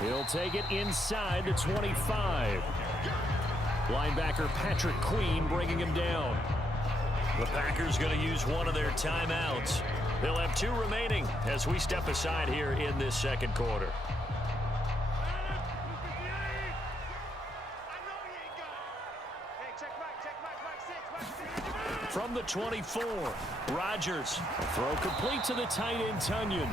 He'll take it inside the 25. Linebacker Patrick Queen bringing him down. The Packers going to use one of their timeouts. They'll have 2 remaining as we step aside here in this second quarter. From the 24, Rodgers. Throw complete to the tight end, Tunyon.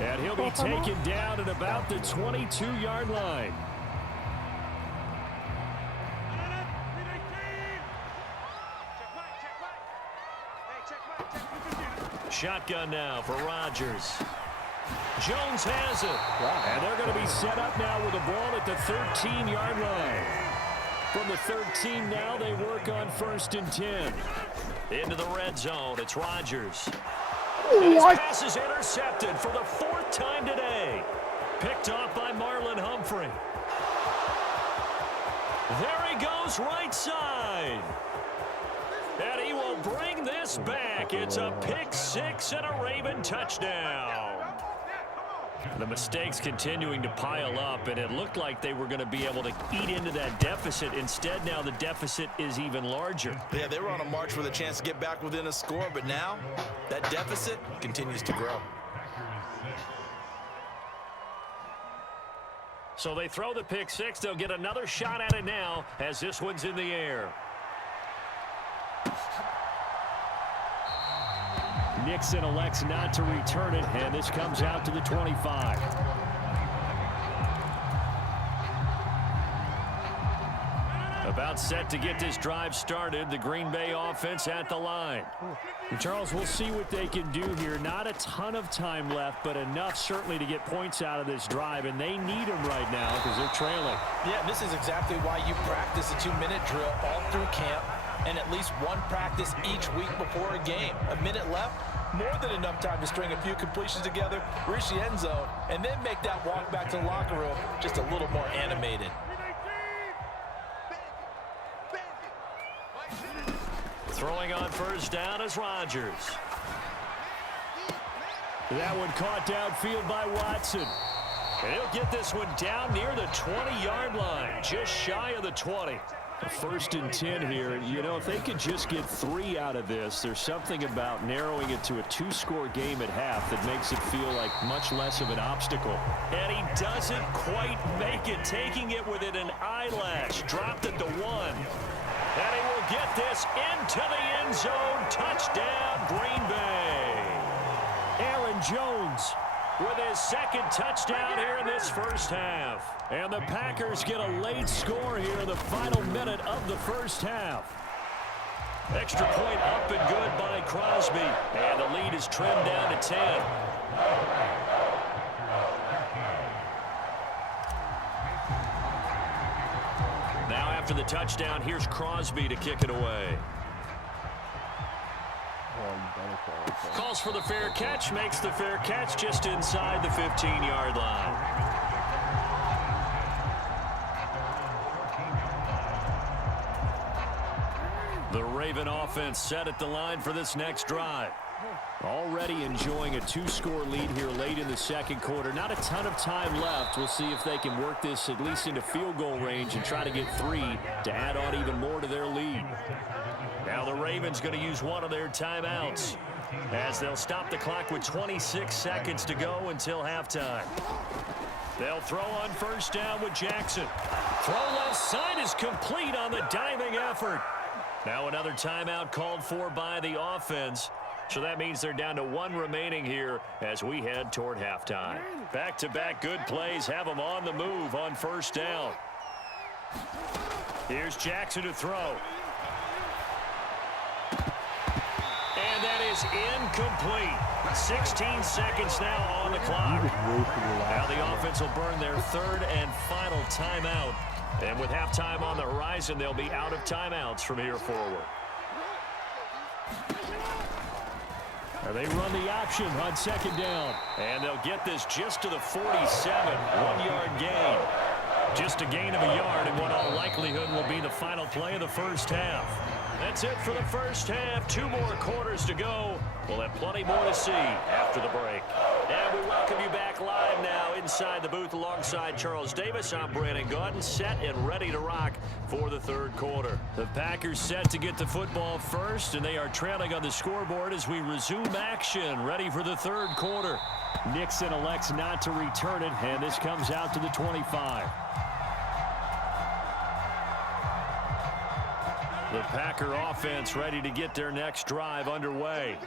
And he'll be taken down at about the 22-yard line. Shotgun now for Rodgers. Jones has it. And they're going to be set up now with the ball at the 13-yard line. From the 13 now, they work on 1st and 10. Into the red zone, it's Rodgers. And his pass is intercepted for the 4th time today. Picked off by Marlon Humphrey. There he goes, right side. And he will bring this back. It's a pick-6 and a Raven touchdown. The mistakes continuing to pile up, and it looked like they were going to be able to eat into that deficit. Instead, now the deficit is even larger. Yeah, they were on a march with a chance to get back within a score, but now that deficit continues to grow. So they throw the pick-6. They'll get another shot at it now as this one's in the air. Nixon elects not to return it, and this comes out to the 25. About set to get this drive started, the Green Bay offense at the line. And Charles, we'll see what they can do here. Not a ton of time left, but enough certainly to get points out of this drive, and they need them right now because they're trailing. Yeah, this is exactly why you practice a 2-minute drill all through camp and at least one practice each week before a game. A minute left, more than enough time to string a few completions together, reach the end zone, and then make that walk back to the locker room just a little more animated. Throwing on 1st down is Rodgers. That one caught downfield by Watson. And he'll get this one down near the 20-yard line, just shy of the 20. 1st and 10 here. You know, if they could just get 3 out of this, there's something about narrowing it to a 2-score game at half that makes it feel like much less of an obstacle. And he doesn't quite make it, taking it within an eyelash. Dropped at the 1. And he will get this into the end zone. Touchdown, Green Bay. Aaron Jones with his 2nd touchdown here in this 1st half. And the Packers get a late score here in the final minute of the 1st half. Extra point up and good by Crosby. And the lead is trimmed down to 10. Now after the touchdown, here's Crosby to kick it away. Calls for the fair catch, makes the fair catch just inside the 15-yard line. The Raven offense set at the line for this next drive. Already enjoying a 2-score lead here late in the 2nd quarter. Not a ton of time left. We'll see if they can work this at least into field goal range and try to get 3 to add on even more to their lead. Now the Ravens going to use one of their timeouts as they'll stop the clock with 26 seconds to go until halftime. They'll throw on 1st down with Jackson. Throw left side is complete on the diving effort. Now another timeout called for by the offense. So that means they're down to 1 remaining here as we head toward halftime. Back-to-back good plays have them on the move on 1st down. Here's Jackson to throw. And that is incomplete. 16 seconds now on the clock. Now the offense will burn their 3rd and final timeout. And with halftime on the horizon, they'll be out of timeouts from here forward. They run the option on 2nd down. And they'll get this just to the 47. 1-yard gain. Just a gain of a yard in what all likelihood will be the final play of the 1st half. That's it for the 1st half. 2 more quarters to go. We'll have plenty more to see after the break. And we welcome you back live now inside the booth alongside Charles Davis. I'm Brandon Gaudin, set and ready to rock for the third quarter. The Packers set to get the football first, and they are trailing on the scoreboard as we resume action, ready for the third quarter. Nixon elects not to return it, and this comes out to the 25. The Packer offense ready to get their next drive underway.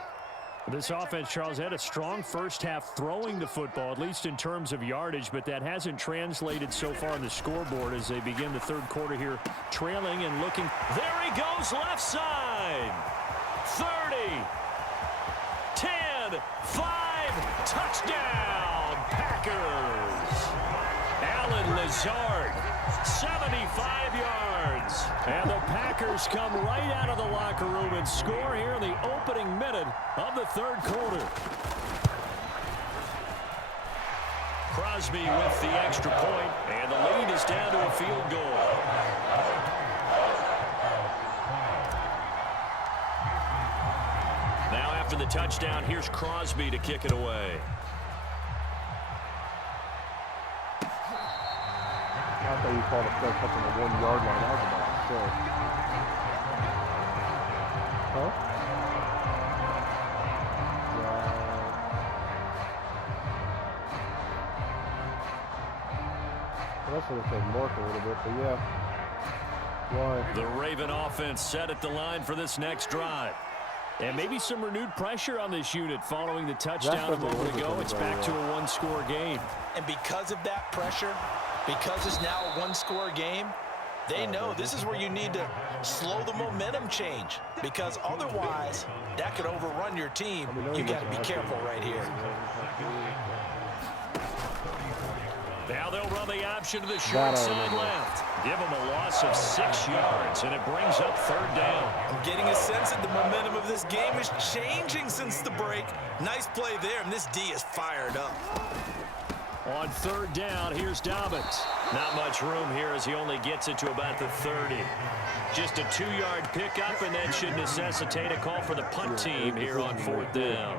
This offense, Charles, had a strong first half throwing the football, at least in terms of yardage, but that hasn't translated so far on the scoreboard as they begin the third quarter here, trailing and looking. There he goes, left side. 30, 10, 5, touchdown, Packers. Alan Lazard, 75 yards. And the Packers come right out of the locker room and score here in the opening minute of the third quarter. Crosby with the extra point, and the lead is down to a field goal. Now after the touchdown, here's Crosby to kick it away. I thought you called a play touching the 1 yard line. I was about to say. Huh? I was going to say mark a little bit, but yeah. Why? The Raven offense set at the line for this next drive. And maybe some renewed pressure on this unit following the touchdown a moment ago. It's back to a one-score game. And because of that pressure, because it's now a one-score game, they know this is where you need to slow the momentum change, because otherwise that could overrun your team. You got to be careful right here. Now they'll run the option to the short side left. Give them a loss of 6 yards, and it brings up third down. I'm getting a sense that the momentum of this game is changing since the break. Nice play there, and this D is fired up. On third down, here's Dobbins. Not much room here as he only gets it to about the 30. Just a 2-yard pickup, and that should necessitate a call for the punt team here on fourth down.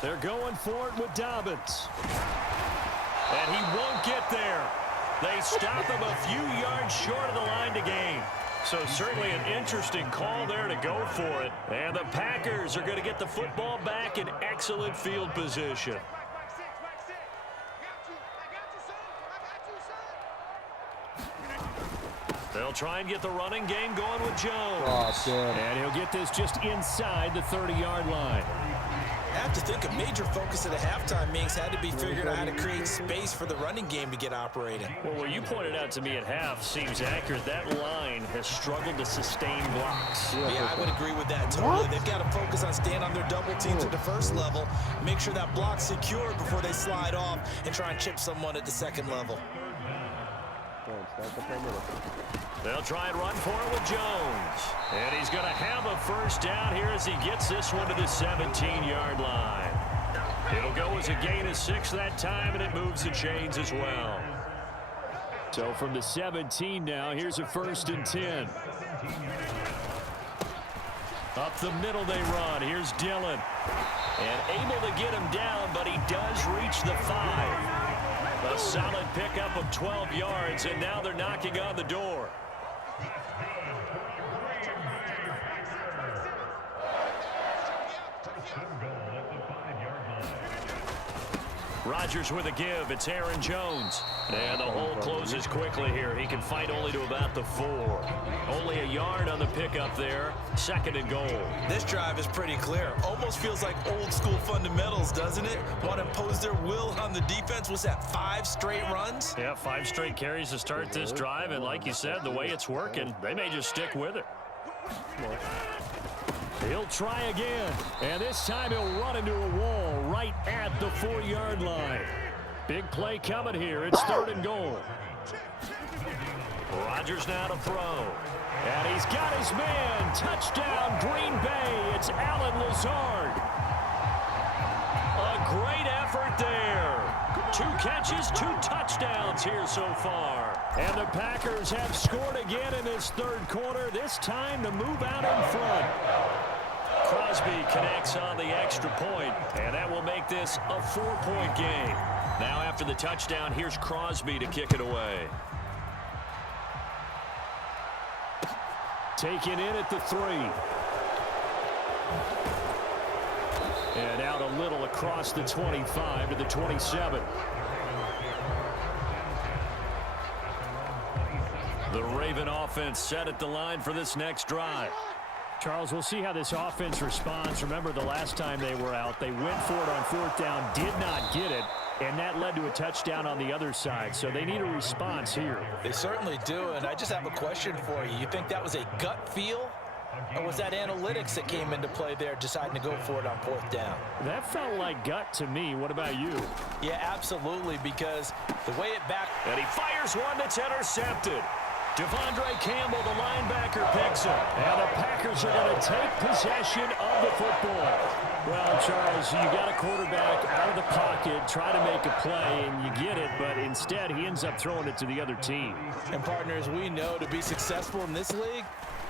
They're going for it with Dobbins. And he won't get there. They stop him a few yards short of the line to gain. So certainly an interesting call there to go for it. And the Packers are going to get the football back in excellent field position. They'll try and get the running game going with Jones. And he'll get this just inside the 30-yard line. I have to think a major focus at the halftime meetings had to be figuring out how to create space for the running game to get operating. Well, what you pointed out to me at half seems accurate. That line has struggled to sustain blocks. Yeah, I would agree with that totally. They've got to focus on staying on their double teams at the first level, make sure that block's secure before they slide off and try and chip someone at the second level. They'll try and run for it with Jones. And he's going to have a first down here as he gets this one to the 17-yard line. It'll go as a gain of 6 that time, and it moves the chains as well. So from the 17 now, here's a 1st and 10. Up the middle they run. Here's Dillon. And able to get him down, but he does reach the 5. A solid pickup of 12 yards, and now they're knocking on the door. Rodgers with a give. It's Aaron Jones. And the hole closes quickly here. He can fight only to about the 4. Only a yard on the pickup there. 2nd and goal. This drive is pretty clear. Almost feels like old school fundamentals, doesn't it? Want to impose their will on the defense. Was that 5 straight runs? Yeah, 5 straight carries to start this drive. And like you said, the way it's working, they may just stick with it. He'll try again, and this time he'll run into a wall right at the 4-yard line. Big play coming here. It's 3rd and goal. Rodgers now to throw. And he's got his man. Touchdown, Green Bay. It's Alan Lazard. A great effort there. 2 catches, 2 touchdowns here so far. And the Packers have scored again in this third quarter, this time to move out in front. Crosby connects on the extra point, and that will make this a 4-point game. Now after the touchdown, here's Crosby to kick it away. Taken in at the 3. And out a little across the 25 to the 27. The Raven offense set at the line for this next drive. Charles, we'll see how this offense responds. Remember, the last time they were out, they went for it on 4th down, did not get it, and that led to a touchdown on the other side. So they need a response here. They certainly do, and I just have a question for you. You think that was a gut feel, or was that analytics that came into play there, deciding to go for it on 4th down? That felt like gut to me. What about you? Yeah, absolutely, because the way it back... And he fires one that's intercepted. Devondre Campbell, the linebacker, picks it. And the Packers are going to take possession of the football. Well, Charles, you got a quarterback out of the pocket, try to make a play, and you get it, but instead he ends up throwing it to the other team. And partners, we know to be successful in this league,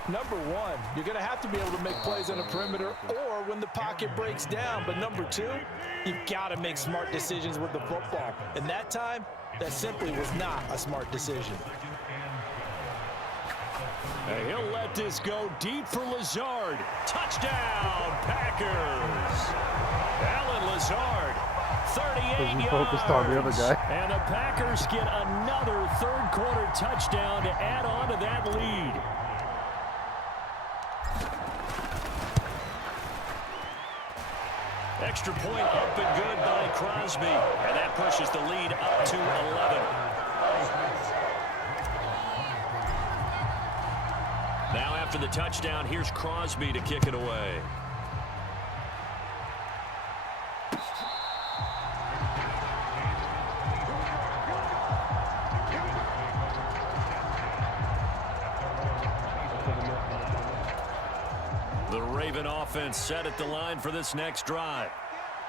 number one, you're going to have to be able to make plays on the perimeter or when the pocket breaks down. But number two, you've got to make smart decisions with the football. And that time, that simply was not a smart decision. And he'll let this go deep for Lazard. Touchdown, Packers. Alan Lazard, 38 yards. Focused on the other guy. And the Packers get another third-quarter touchdown to add on to that lead. Extra point up and good by Crosby. And that pushes the lead up to 11. Now after the touchdown, here's Crosby to kick it away. The Raven offense set at the line for this next drive.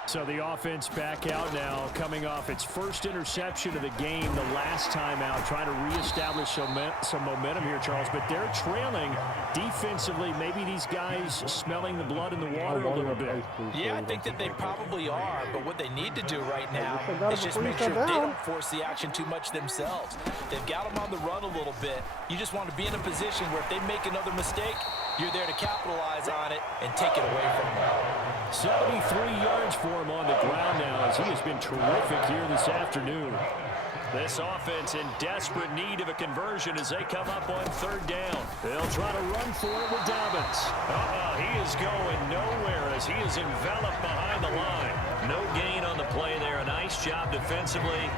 So the offense back out now, coming off its first interception of the game the last time out, trying to reestablish some momentum here, Charles. But they're trailing defensively. Maybe these guys smelling the blood in the water a little bit. Yeah, I think that they probably are. But what they need to do right now is just make sure they don't force the action too much themselves. They've got them on the run a little bit. You just want to be in a position where if they make another mistake, you're there to capitalize on it and take it away from them. 73 yards for him on the ground now as he has been terrific here this afternoon. This offense in desperate need of a conversion as they come up on third down. They'll try to run for it with Dobbins. He is going nowhere as he is enveloped behind the line. No gain on the play there. A nice job defensively,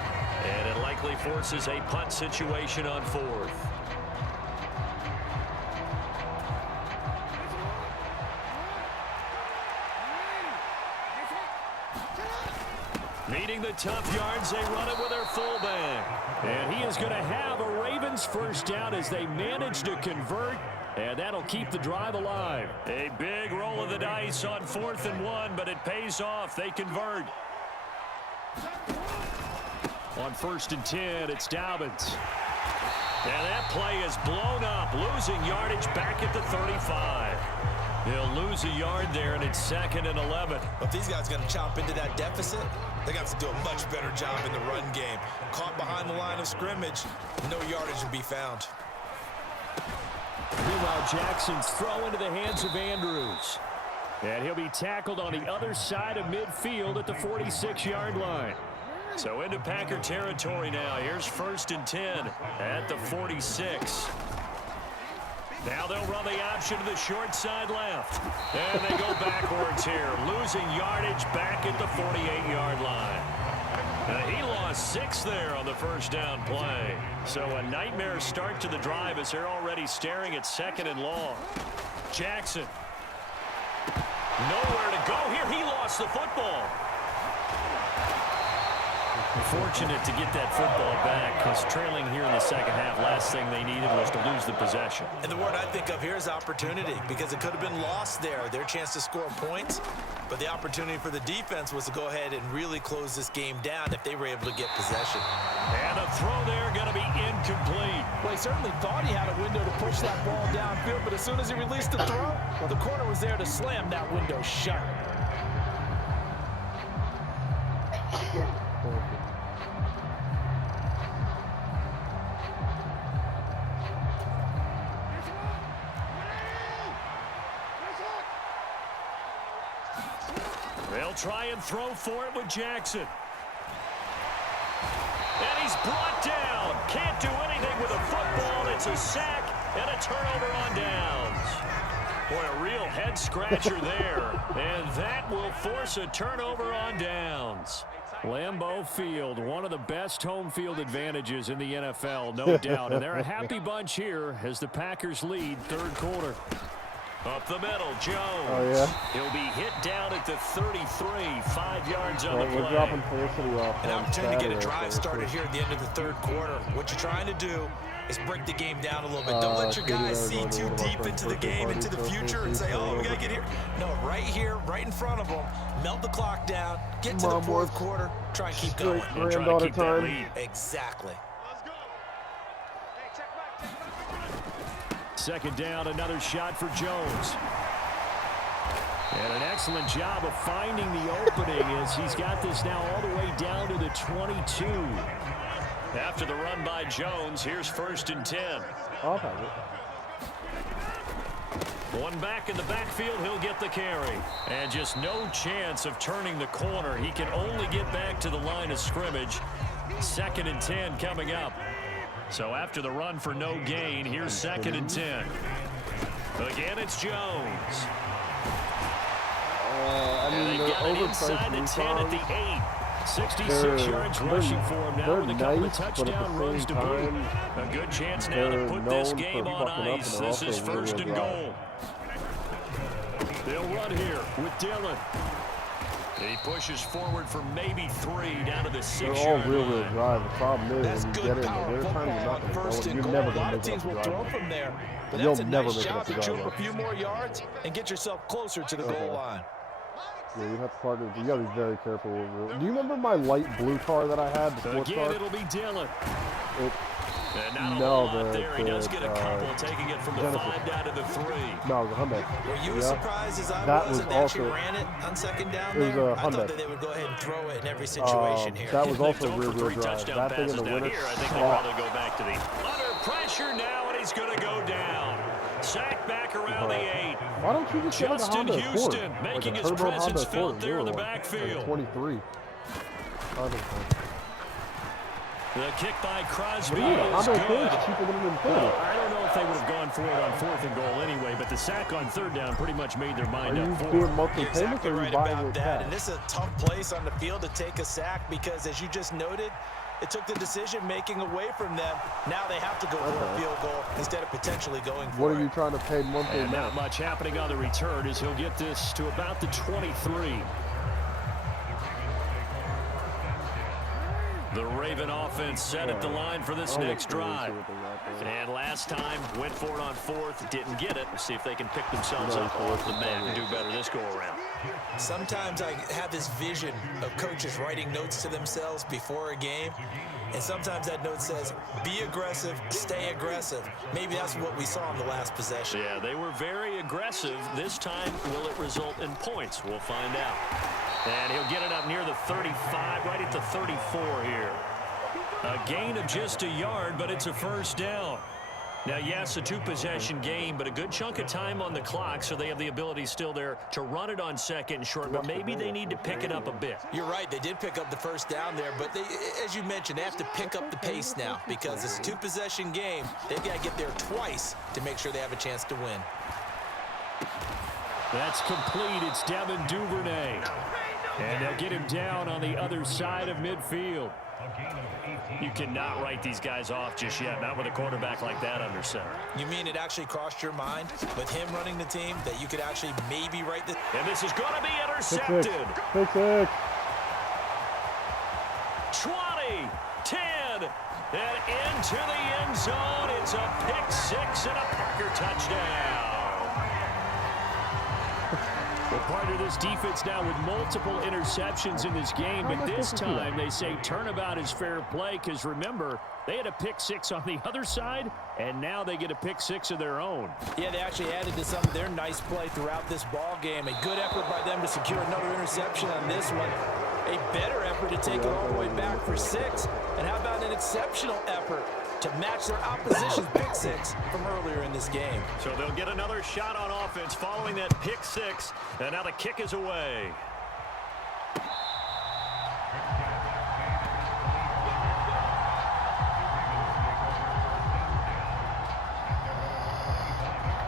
and it likely forces a punt situation on fourth. Meeting the tough yards, they run it with their fullback. And he is going to have a Ravens first down as they manage to convert, and that'll keep the drive alive. A big roll of the dice on 4th and 1, but it pays off. They convert. On 1st and 10, it's Dobbins. And that play is blown up, losing yardage back at the 35. They'll lose a yard there, and it's 2nd and 11. If these guys are going to chop into that deficit, they got to do a much better job in the run game. Caught behind the line of scrimmage, no yardage to be found. Meanwhile, Jackson's throw into the hands of Andrews. And he'll be tackled on the other side of midfield at the 46-yard line. So into Packer territory now. Here's 1st and 10 at the 46. Now they'll run the option to the short side left. And they go backwards here, losing yardage back at the 48-yard line. He lost 6 there on the first down play. So a nightmare start to the drive as they're already staring at 2nd and long. Jackson. Nowhere to go here. He lost the football. Fortunate to get that football back, because trailing here in the second half, last thing they needed was to lose the possession. And the word I think of here is opportunity, because it could have been lost there, their chance to score points. But the opportunity for the defense was to go ahead and really close this game down if they were able to get possession. And a throw there going to be incomplete. Well, he certainly thought he had a window to push that ball downfield, but as soon as he released the throw, the corner was there to slam that window shut. They'll try and throw for it with Jackson. And he's brought down. Can't do anything with a football. It's a sack and a turnover on downs. Boy, a real head-scratcher there. And that will force a turnover on downs. Lambeau Field, one of the best home field advantages in the NFL, no doubt. And they're a happy bunch here as the Packers lead third quarter. Up the middle, Jones. Oh, yeah? He'll be hit down at the 33, 5 yards on the play. We're dropping Felicity off. An opportunity to get a drive started here at the end of the third quarter. What you're trying to do is break the game down a little bit. Don't let your guys see too deep into the game, into the future, and say, oh, we got to get here. No, right here, right in front of them, melt the clock down, get to the fourth quarter, try and keep going. And try to keep that lead. Exactly. Second down, another shot for Jones. And an excellent job of finding the opening as he's got this now all the way down to the 22. After the run by Jones, here's 1st and 10. One back in the backfield, he'll get the carry. And just no chance of turning the corner. He can only get back to the line of scrimmage. 2nd and 10 coming up. So after the run for no gain, here's 2nd and 10. Again, it's Jones. And they've got it inside the 10 at the 8. 66 yards rushing for him now with a couple of touchdown runs to boot. A good chance now to put this game on ice. This is 1st and goal. They'll run here with Dillon. He pushes forward for maybe 3 down to the 6-yard line. They're all real drive. The problem is when you get in there, there's times you're not going to go. You're never going to make it up the drive. From there, but You'll that's a never nice make it job up the to jump a drive. few more yards and get yourself closer to the goal line. Yeah, you have to partner. You got to be very careful. Do you remember my light blue car that I had, the sports Again, car? it'll be Dillon. No, lot there. He does get a couple, taking it from the Jennifer. 5 down to the 3. No, it was a Hyundai. Were you as surprised as I That was was that they actually also- ran it on 2nd down It was there? a I thought Hyundai. that they would go ahead and throw it in every situation here. That was They've also thrown rear for wheel 3 drive. touchdown That thing in passes the down winter. here. I think they'd rather go back to the under pressure now, and he's going to go down. Sack back around the 8. Why don't you just get like a Justin Honda Houston Accord? making like his a turbo presence Honda felt Accord, there in the like backfield. 23. The kick by Crosby Yeah, is Honda Accord good. is cheaper than an Well, Infiniti. I don't know if they would have gone for it on 4th and goal anyway, but the sack on 3rd down pretty much made their Are mind you up for doing it. monthly You're payments exactly or are you right buying about it that. cash? And this is a tough place on the field to take a sack because, as you just noted, it took the decision-making away from them. Now they have to go for a field goal instead of potentially going for What it. are you trying to pay monthly And now? not much happening on the return as he'll get this to about the 23. The Raven offense set at the line for this next drive. And last time, went for it on 4th, didn't get it. We'll see if they can pick themselves up off the mat and do better this go-around. Sometimes I have this vision of coaches writing notes to themselves before a game, and sometimes that note says, be aggressive, stay aggressive. Maybe that's what we saw in the last possession. Yeah, they were very aggressive. This time, will it result in points? We'll find out. And he'll get it up near the 35, right at the 34 here. A gain of just a yard, but it's a 1st down. Now, yes, a 2-possession game, but a good chunk of time on the clock, so they have the ability still there to run it on 2nd and short, but maybe they need to pick it up a bit. You're right. They did pick up the 1st down there, but they, as you mentioned, they have to pick up the pace now because it's a 2-possession game. They've got to get there twice to make sure they have a chance to win. That's complete. It's Devin Duvernay. And they'll get him down on the other side of midfield. You cannot write these guys off just yet, not with a quarterback like that under center. You mean it actually crossed your mind with him running the team that you could actually maybe write the... And this is going to be intercepted. Pick six. Try 10, and into the end zone. It's a pick six and a Packer touchdown. Well, part of this defense now with multiple interceptions in this game, but this time they say turnabout is fair play because, remember, they had a pick six on the other side, and now they get a pick six of their own. Yeah, they actually added to some of their nice play throughout this ball game. A good effort by them to secure another interception on this one. A better effort to take it all the way back for 6. And how about an exceptional effort to match their opposition's pick six from earlier in this game? So they'll get another shot on offense following that pick six, and now the kick is away.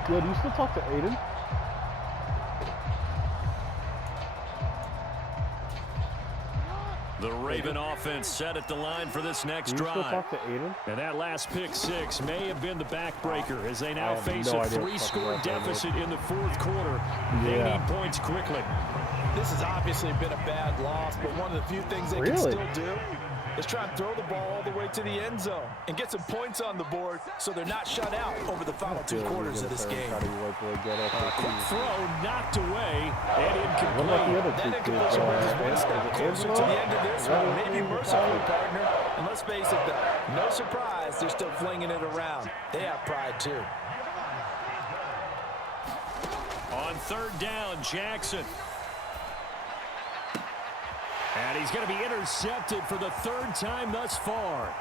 Yeah, do you still talk to Aiden? The Raven offense set at the line for this next drive. Do you still talk to Aiden? And that last pick six may have been the backbreaker as they now face no a idea 3-score deficit in the fourth quarter. They need points quickly. This has obviously been a bad loss, but one of the few things they can still do is try and throw the ball all the way to the end zone and get some points on the board so they're not shut out over the final 2 quarters of this game. Quick throw knocked away and incomplete. That incompletion brings us one step closer to the end of this one. Maybe mercifully, partner. And let's face it, though, no surprise, they're still flinging it around. They have pride, too. On third down, Jackson. And he's going to be intercepted for the 3rd time thus far.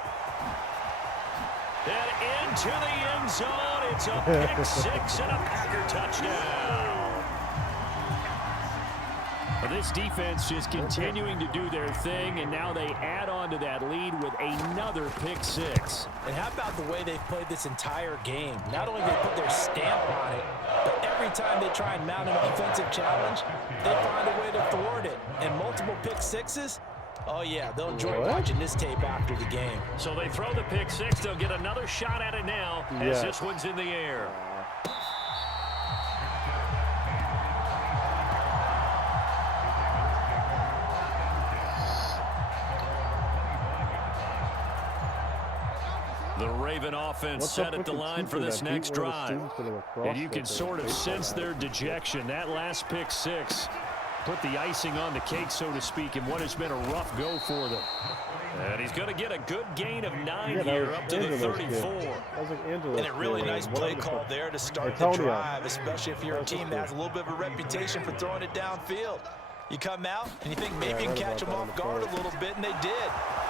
And into the end zone. It's a pick six and a Packer touchdown. Well, this defense just continuing to do their thing, and now they add on to that lead with another pick six. And how about the way they've played this entire game? Not only do they put their stamp on it, but every time they try and mount an offensive challenge, they find a way to thwart it. And multiple pick sixes, oh yeah, they'll enjoy watching this tape after the game. So they throw the pick six. They'll get another shot at it now as this one's in the air. The Raven offense set at the line for this next drive. And you can sort of sense their dejection. That last pick six put the icing on the cake, so to speak, in what has been a rough go for them. And he's going to get a good gain of 9 here up to the 34. And a really nice play call there to start the drive, especially if you're a team that has a little bit of a reputation for throwing it downfield. You come out and you think maybe you can catch them off guard a little bit, and they did.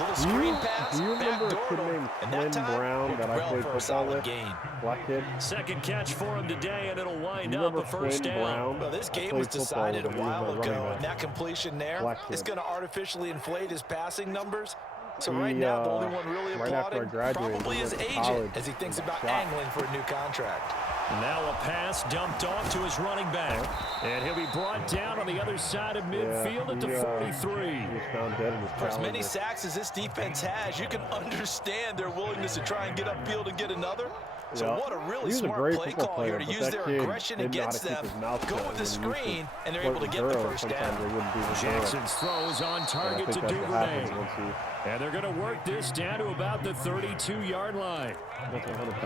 Little screen pass, backdoor them, and that time that I played for a solid gain. Black kid. Second catch for him today, and it'll wind up a first down. Well, this game was decided a while ago, and that completion there is going to artificially inflate his passing numbers. So right now, the only one really applauding probably his agent as he thinks about angling for a new contract. Now a pass dumped off to his running back. And he'll be brought down on the other side of midfield at the 43. For as many sacks as this defense has, you can understand their willingness to try and get upfield and get another. So what a really smart play call here to use their aggression against them. Go with the screen, and they're able to get the first down. Jackson's throw is on target to Duvernay. And they're going to work this down to about the 32-yard line.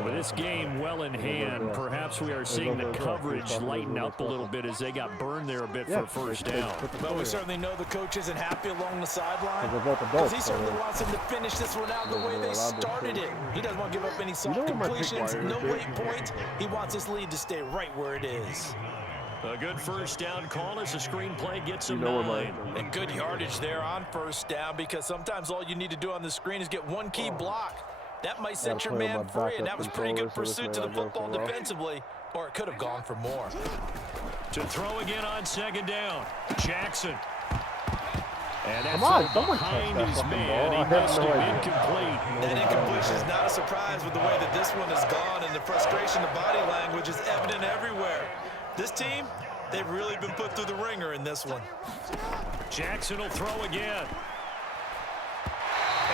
With this game well in hand, perhaps we are seeing the coverage lighten up a little bit as they got burned there a bit for first down. But we certainly know the coach isn't happy along the sideline because he certainly wants them to finish this one out the way they started it. He doesn't want to give up any soft completions, no late points. He wants his lead to stay right where it is. A good first down call as the screen play gets him 9. And good yardage there on first down, because sometimes all you need to do on the screen is get one key block. That might set your man free, and that was pretty good pursuit to the football defensively, or it could have gone for more. To throw again on second down, Jackson. And that's behind his man. He missed him incomplete. That incompletion is not a surprise with the way that this one has gone, and the frustration, the body language is evident everywhere. This team, they've really been put through the ringer in this one. Jackson will throw again.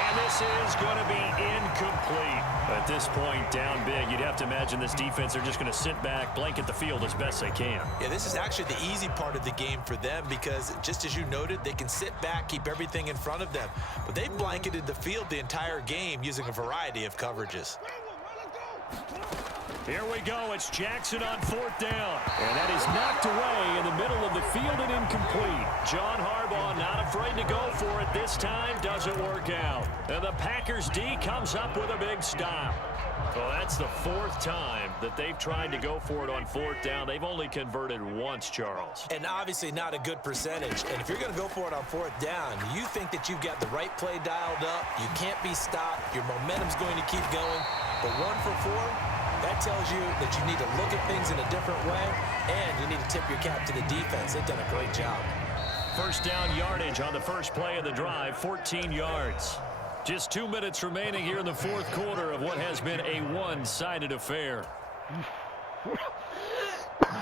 And this is going to be incomplete. At this point, down big, you'd have to imagine this defense are just going to sit back, blanket the field as best they can. Yeah, this is actually the easy part of the game for them because, just as you noted, they can sit back, keep everything in front of them. But they've blanketed the field the entire game using a variety of coverages. Here we go. It's Jackson on 4th down. And that is knocked away in the middle of the field and incomplete. John Harbaugh not afraid to go for it this time. Doesn't work out. And the Packers D comes up with a big stop. Well, that's the 4th time that they've tried to go for it on 4th down. They've only converted once, Charles. And obviously not a good percentage. And if you're going to go for it on 4th down, you think that you've got the right play dialed up. You can't be stopped. Your momentum's going to keep going. But 1 for 4... that tells you that you need to look at things in a different way, and you need to tip your cap to the defense. They've done a great job. First down yardage on the first play of the drive, 14 yards. Just 2 minutes remaining here in the 4th quarter of what has been a one-sided affair.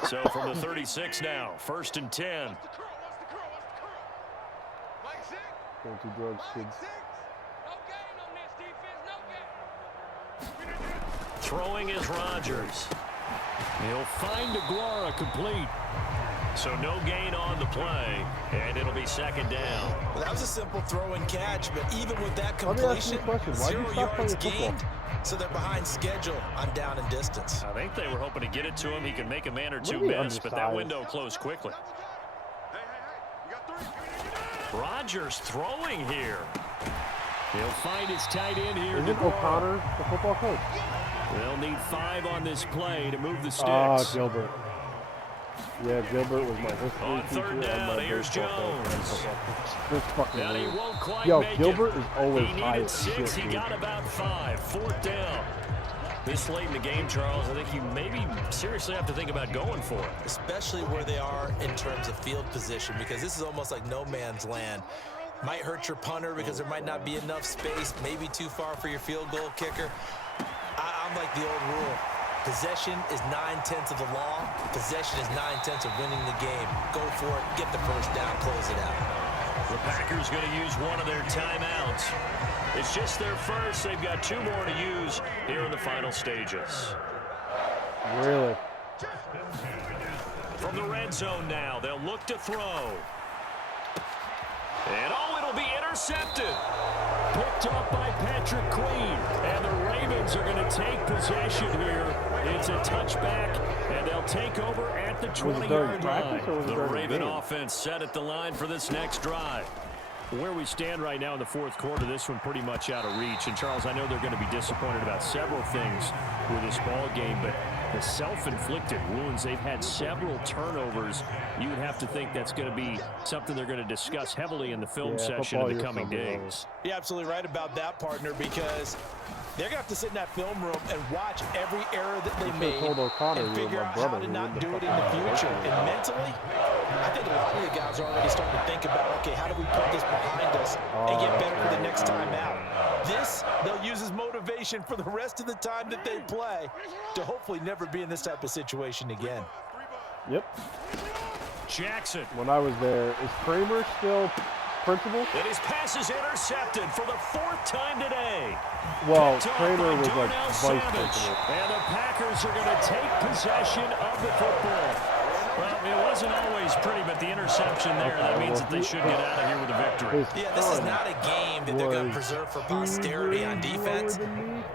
So from the 36 now, 1st and 10. Don't do drugs, kids. Throwing is Rodgers. He'll find Aguara complete. So no gain on the play, and it'll be 2nd down. Well, that was a simple throw and catch, but even with that completion, 0 yards gained, so they're behind schedule on down and distance. I think they were hoping to get it to him. He can make a man or two miss, but that window closed quickly. Rodgers throwing here. He'll find his tight end here. Isn't O'Connor the football coach? They'll need 5 on this play to move the sticks. Ah, Gilbert. Yeah, Gilbert was my history On teacher. 3rd down, here's Jones. This fucking Now he weird. won't quite Yo, make Gilbert it. is always He high needed as 6. shit, He dude. got about 5. 4th down. This late in the game, Charles, I think you maybe seriously have to think about going for it. Especially where they are in terms of field position, because this is almost like no man's land. Might hurt your punter because there might not be enough space, maybe too far for your field goal kicker. I'm like the old rule. Possession is 9/10 of the law. Possession is 9/10 of winning the game. Go for it. Get the first down. Close it out. The Packers going to use one of their timeouts. It's just their first. They've got 2 more to use here in the final stages. Really? From the red zone now, they'll look to throw. And it'll be intercepted. Picked up by Patrick Queen. And the Ravens are going to take possession here. It's a touchback, and they'll take over at the 20-yard line. The Raven offense set at the line for this next drive. Where we stand right now in the 4th quarter, this one pretty much out of reach. And, Charles, I know they're going to be disappointed about several things with this ball game, but the self-inflicted wounds, they've had several turnovers. You would have to think that's going to be something they're going to discuss heavily in the film session in the coming days. You're absolutely right about that, partner, because they're going to have to sit in that film room and watch every error that they made and figure out how to not do it in the future. And mentally, I think a lot of the guys are already starting to think about, okay, how do we put this behind us and get better for the next time out? This, they'll use as motivation for the rest of the time that they play to hopefully never be in this type of situation again. Yep. Jackson. When I was there, is Kramer still principal? And his pass is intercepted for the 4th time today. Well, Kramer was like vice principal. And the Packers are going to take possession of the football. Well, it wasn't always pretty, but the interception there, that means that they should get out of here with a victory. Yeah, this is not a game that they're going to preserve for posterity on defense,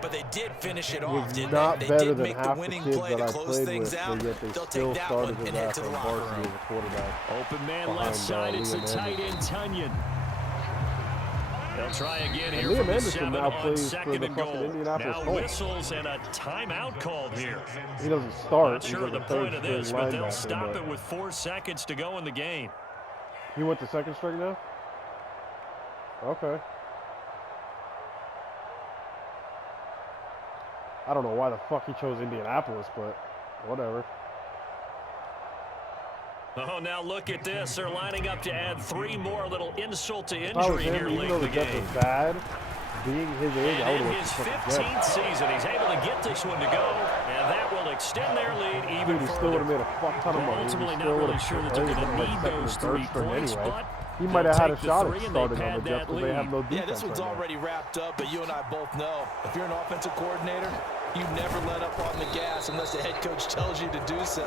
but they did finish it off, didn't they? They did make the winning play to close things out. They'll take that one and head to the locker room. Open man left side, it's the tight end, Tunyon. They'll try again here from the 7 on 2nd and goal. Now whistles and a timeout called here. He doesn't start. Not sure of the point of this, but they'll stop it with 4 seconds to go in the game. He went to 2nd string now? Okay. I don't know why the fuck he chose Indianapolis, but whatever. Oh, now look at this. They're lining up to add 3 more, little insult to If I was injury him, here late in the Jets game. was bad, being his age, I would And in have his fucking 15th Jets. season, he's able to get this one to go, and that will extend their lead even Dude, he still would further. have made a fuck ton of money. Ultimately, He not still really would've sure that played they're going him to like need second or those third 3 string points, anyway. but He might have had a shot at three, and starting they've on had the Jets that because they have lead. no defense. Yeah, this one's right now. already wrapped up, but you and I both know if you're an offensive coordinator, you never let up on the gas unless the head coach tells you to do so.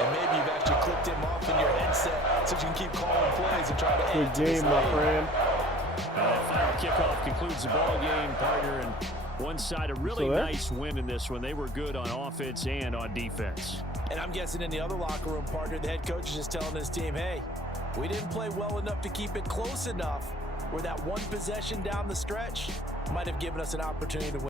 And maybe you've actually clicked him off in your headset so you can keep calling plays and try to Good add to this game, my lead. friend. That final kickoff concludes the ball game, partner. And one side, a really nice win in this one. They were good on offense and on defense. And I'm guessing in the other locker room, partner, the head coach is just telling his team, hey, we didn't play well enough to keep it close enough where that one possession down the stretch might have given us an opportunity to win.